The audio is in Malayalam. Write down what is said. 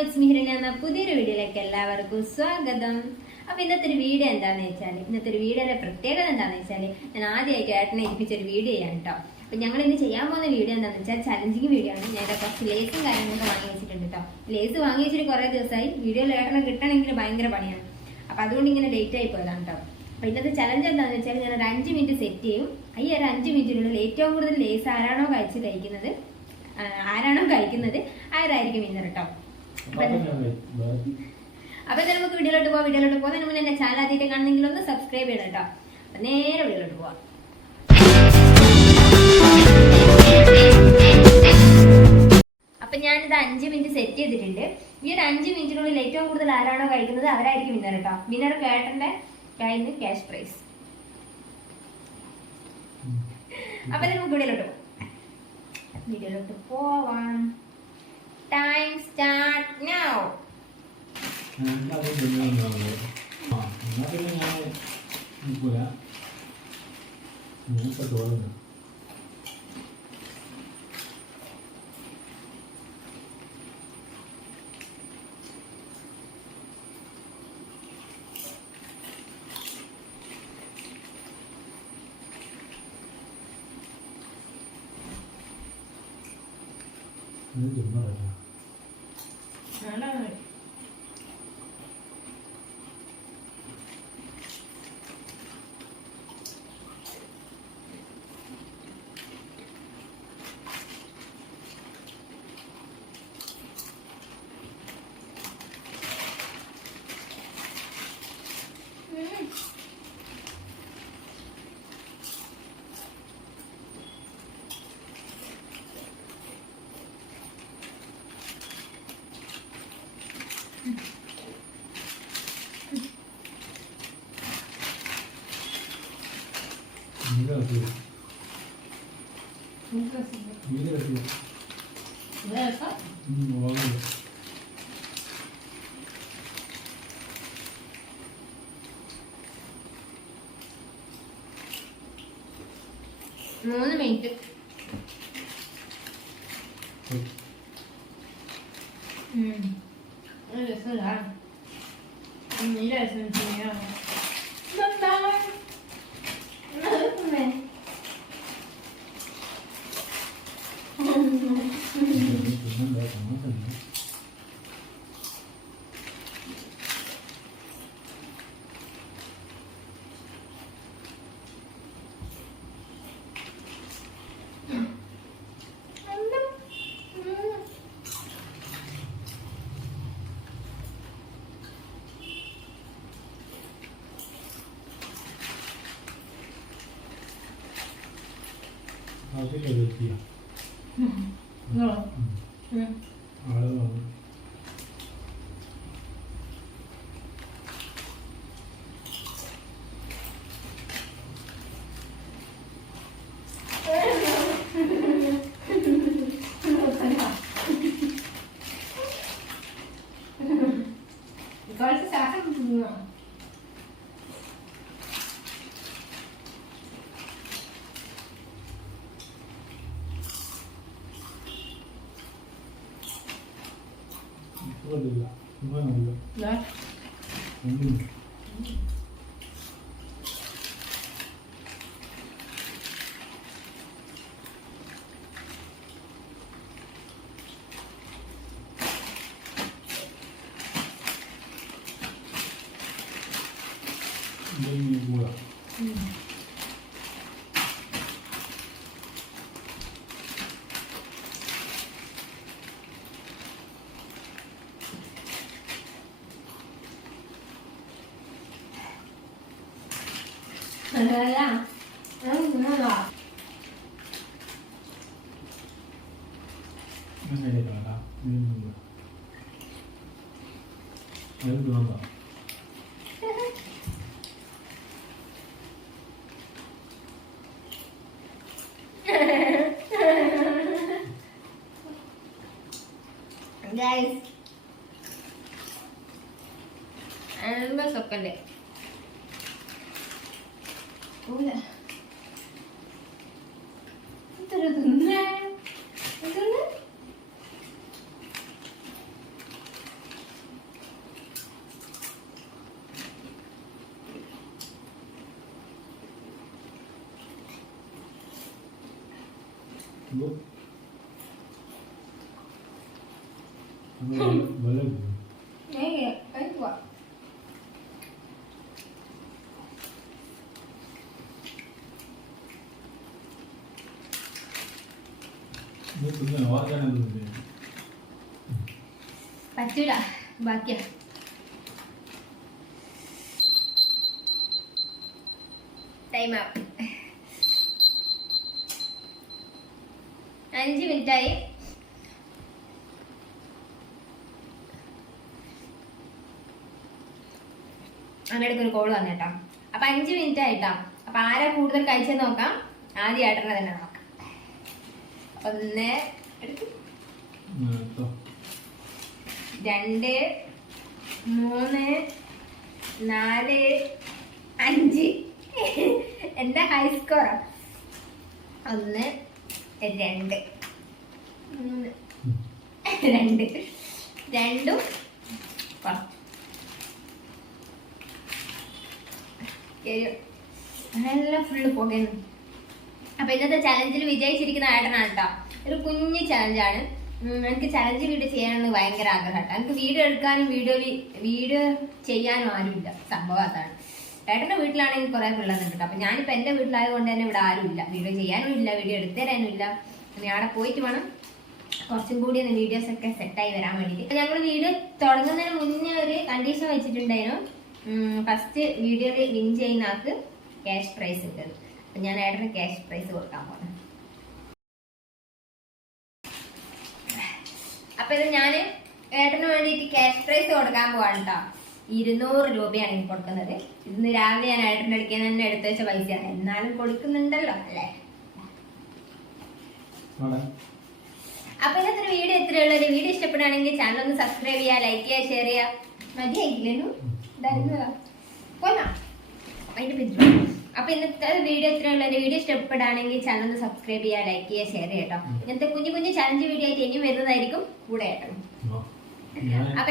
ഇറ്റ്സ് മീ ഹിരണ്യ എന്ന പുതിയൊരു വീഡിയോയിലേക്ക് എല്ലാവർക്കും സ്വാഗതം. അപ്പൊ ഇന്നത്തെ ഒരു വീഡിയോ എന്താണെന്ന് വെച്ചാൽ, ഇന്നത്തെ ഒരു വീഡിയോയുടെ പ്രത്യേകത എന്താണെന്ന് വെച്ചാൽ, ഞാൻ ആദ്യമായിട്ട് ഏട്ടനെ ഏൽപ്പിച്ചൊരു വീഡിയോ ആണ് കേട്ടോ. അപ്പൊ ഞങ്ങൾ ഇന്ന് ചെയ്യാൻ പോകുന്ന വീഡിയോ എന്താണെന്ന് വെച്ചാൽ ചലഞ്ചിങ് വീഡിയോ ആണ്. ഞാൻ കുറച്ച് ലേസും കാര്യങ്ങളൊക്കെ വാങ്ങി വെച്ചിട്ടുണ്ട് കേട്ടോ. ലേസ് വാങ്ങി വെച്ചിട്ട് കുറെ ദിവസമായി. വീഡിയോയിൽ ഏട്ടനെ കിട്ടണമെങ്കിൽ ഭയങ്കര പണിയാണ്. അപ്പൊ അതുകൊണ്ട് ഇങ്ങനെ ലേറ്റ് ആയി പോയതാണ് കേട്ടോ. അപ്പൊ ഇന്നത്തെ ചലഞ്ച് എന്താണെന്ന് വെച്ചാൽ, ഞാൻ ഒരു 5 മിനിറ്റ് സെറ്റ് ചെയ്യും. ഈ ഒരു 5 മിനിറ്റിനുള്ളിൽ ഏറ്റവും കൂടുതൽ ലേസ് ആരാണോ കഴിക്കുന്നത് ആരായിരിക്കും വിന്നർ കേട്ടോ. അപ്പൊ നമുക്ക് വീഡിയോയിലോട്ട് പോകുന്നതിന് മുന്നേ എന്റെ ചാനൽ ആദ്യമായിട്ട് കാണുന്നെങ്കിൽ ഒന്ന് സബ്സ്ക്രൈബ് ചെയ്യണം കേട്ടോ. അപ്പൊ നേരെ വീഡിയോയിലോട്ട് പോവാം. അപ്പൊ ഞാനിത് 5 മിനിറ്റ് സെറ്റ് ചെയ്തിട്ടുണ്ട്. ഈ ഒരു 5 മിനിറ്റിനുള്ളിൽ ഏറ്റവും കൂടുതൽ ആരാണോ കഴിക്കുന്നത് അവരായിരിക്കും വിന്നർ കേട്ടോ. വിന്നർ കേട്ടന്റെ കയ്യിൽ നിന്ന് ക്യാഷ് പ്രൈസ്. അപ്പൊ നമുക്ക് വീഡിയോയിലോട്ട് പോവാം. Time start now. മൂന്ന് minute. Guys, besok kan deh. Udah. Itu udah tunai. പറ്റൂല ബാക്കിയാ. ടൈം ആവും. 5 മിനിറ്റായി. അങ്ങനെയൊക്കെ ഒരു കോള് വന്നേട്ടോ. അപ്പൊ 5 മിനിറ്റ് ആയിട്ടോ. അപ്പൊ ആരാ കൂടുതൽ കഴിച്ചെന്ന് നോക്കാം. ആദ്യം ഏട്ടനെ തന്നെ നോക്കാം. 1 2 3 4 5. എന്റെ ഹൈ സ്കോറാ. 1 2 3 2 എല്ലാം ഫുള്ള് പോകുന്നു. അപ്പൊ ഇന്നത്തെ ചലഞ്ചിൽ വിജയിച്ചിരിക്കുന്ന ഏട്ടനാണ് കേട്ടോ. ഒരു കുഞ്ഞു ചലഞ്ചാണ്. എനിക്ക് ചലഞ്ച് വീഡിയോ ചെയ്യാനുള്ള ഭയങ്കര ആഗ്രഹമാട്ടോ. എനിക്ക് വീഡിയോ എടുക്കാനും വീഡിയോ ചെയ്യാനും ആരുമില്ല. സംഭവം അതാണ്. ഏട്ടന്റെ വീട്ടിലാണെങ്കിൽ കുറെ പിള്ളേരുണ്ട് കേട്ടോ. അപ്പൊ ഞാനിപ്പോ എന്റെ വീട്ടിലായതുകൊണ്ട് തന്നെ ഇവിടെ ആരുമില്ല. വീഡിയോ ചെയ്യാനും ഇല്ല, വീഡിയോ എടുത്തരാനും ഇല്ല. പിന്നെ അവിടെ പോയിട്ട് വേണം കുറച്ചും കൂടി വീഡിയോസ് ഒക്കെ സെറ്റായി വരാൻ വേണ്ടിയിട്ട്. ഞങ്ങൾ വീഡിയോ തുടങ്ങുന്നതിന് മുന്നേ ഒരു കണ്ടീഷൻ വെച്ചിട്ടുണ്ടായിരുന്നു. ഫസ്റ്റ് വീഡിയോയിൽ വിൻ ചെയ്യുന്ന ആൾക്ക് ക്യാഷ് പ്രൈസ് ഉണ്ട്. അപ്പൊ ഞാൻ ഏട്ടന് ക്യാഷ് പ്രൈസ് കൊടുക്കാൻ പോണേ. അപ്പൊ ഇത് ഞാൻ ഏട്ടന് വേണ്ടിയിട്ട് ക്യാഷ് പ്രൈസ് കൊടുക്കാൻ പോവാണ് കേട്ടോ. 200 രൂപയാണ് എനിക്ക് കൊടുക്കുന്നത്. ഇന്ന് രാവിലെ ഞാൻ ഏട്ടൻ്റെ അടുക്കാൻ തന്നെ എടുത്തു വെച്ച പൈസയാണ്. എന്നാലും കൊടുക്കുന്നുണ്ടല്ലോ അല്ലേ. അപ്പൊ ഇന്നത്തെ വീഡിയോ ഇത്രയുള്ള ഒരു വീഡിയോ ഇഷ്ടപ്പെടുകയാണെങ്കിൽ ചാനൽ ഒന്ന് സബ്സ്ക്രൈബ് ചെയ്യുക, ലൈക്ക് ചെയ്യുക, ഷെയർ ചെയ്യുക. മതിയായില്ലേനു പോന്നാ അതിന്റെ പിന്തുണ. അപ്പൊ ഇന്നത്തെ വീഡിയോ ഇത്രയുള്ള ഒരു വീഡിയോ ഇഷ്ടപ്പെടുകയാണെങ്കിൽ ചാനൽ ഒന്ന് സബ്സ്ക്രൈബ് ചെയ്യുക, ലൈക്ക് ചെയ്യുക, ഷെയർ ചെയ്യട്ടോ. ഇങ്ങനത്തെ കുഞ്ഞു കുഞ്ഞു ചലഞ്ച് വീഡിയോ ആയിട്ട് ഇനിയും വരുന്നതായിരിക്കും കൂടെ ആയിട്ട്. അപ്പൊ